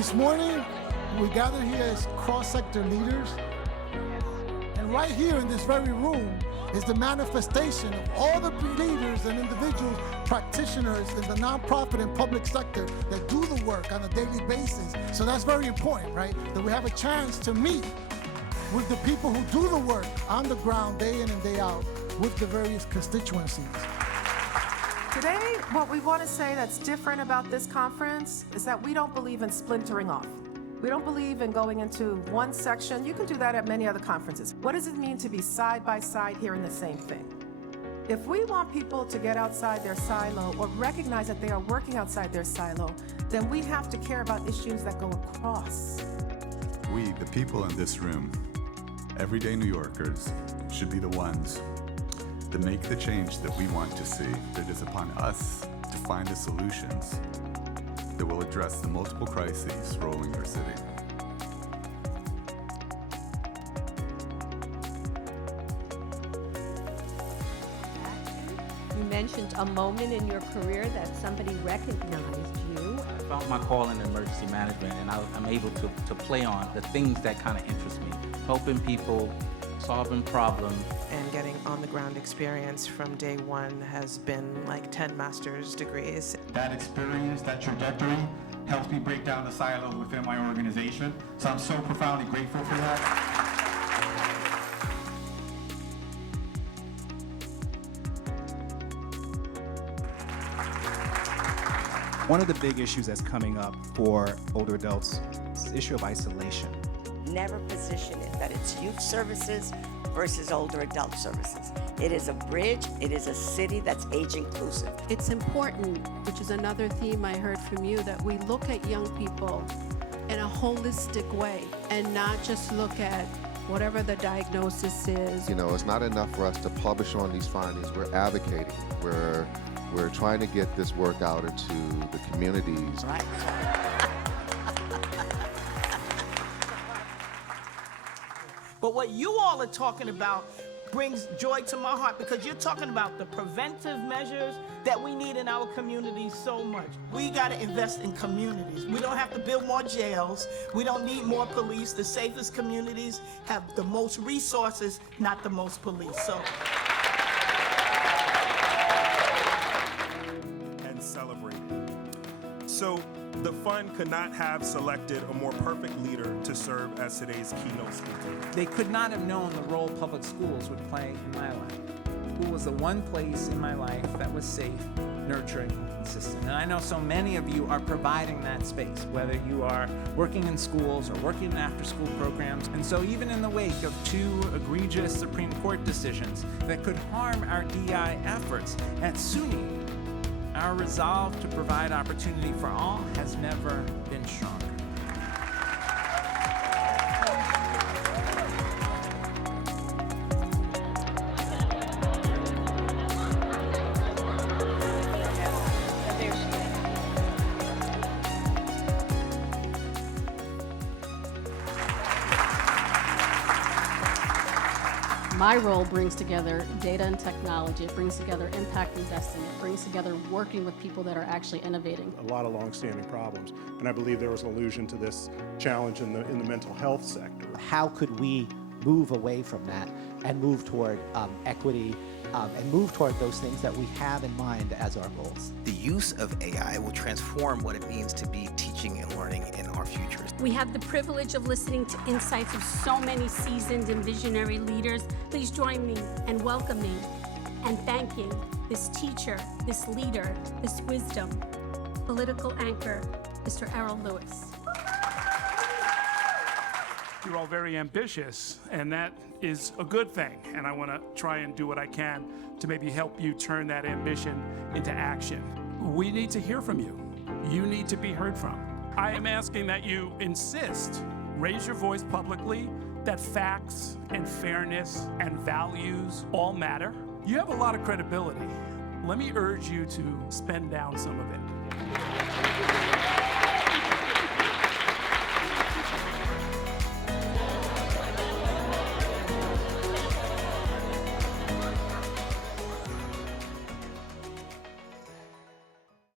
This morning, we gather here as cross-sector leaders, and right here in this very room is the manifestation of all the leaders and individuals, practitioners in the nonprofit and public sector that do the work on a daily basis. So that's very important, right? That we have a chance to meet with the people who do the work on the ground day in and day out with the various constituencies. Today, what we want to say that's different about this conference is that we don't believe in splintering off. We don't believe in going into one section. You can do that at many other conferences. What does it mean to be side by side hearing the same thing? If we want people to get outside their silo or recognize that they are working outside their silo, then we have to care about issues that go across. We, the people in this room, everyday New Yorkers, should be the ones to make the change that we want to see. It is upon us to find the solutions that will address the multiple crises rolling our city. You mentioned a moment in your career that somebody recognized you. I found my call in emergency management, and I'm able to play on the things that kind of interest me. Helping people, solving problems. And getting on-the-ground experience from day one has been like 10 master's degrees. That experience, that trajectory, helps me break down the silos within my organization. So I'm so profoundly grateful for that. One of the big issues that's coming up for older adults is the issue of isolation. Never position it that it's youth services versus older adult services. It is a bridge, it is a city that's age inclusive. It's important, which is another theme I heard from you, that we look at young people in a holistic way and not just look at whatever the diagnosis is. You know, it's not enough for us to publish on these findings. We're advocating. We're trying to get this work out into the communities. Right. But what you all are talking about brings joy to my heart, because you're talking about the preventive measures that we need in our communities so much. We got to invest in communities. We don't have to build more jails. We don't need more police. The safest communities have the most resources, not the most police. And celebrate. So the fund could not have selected a more perfect leader to serve as today's keynote speaker. They could not have known the role public schools would play in my life. School was the one place in my life that was safe, nurturing, and consistent. And I know so many of you are providing that space, whether you are working in schools or working in after-school programs. And so even in the wake of 2 egregious Supreme Court decisions that could harm our DEI efforts at SUNY, our resolve to provide opportunity for all has never been stronger. My role brings together data and technology. It brings together impact investing. It brings together working with people that are actually innovating. A lot of long-standing problems, and I believe there was an allusion to this challenge in the mental health sector. How could we move away from that and move toward equity and move toward those things that we have in mind as our goals? The use of AI will transform what it means to be teaching and learning in our futures. We have the privilege of listening to insights of so many seasoned and visionary leaders. Please join me in welcoming and thanking this teacher, this leader, this wisdom, political anchor, Mr. Errol Lewis. You're all very ambitious, and that is a good thing. And I want to try and do what I can to maybe help you turn that ambition into action. We need to hear from you. You need to be heard from. I am asking that you insist, raise your voice publicly, that facts and fairness and values all matter. You have a lot of credibility. Let me urge you to spend down some of it.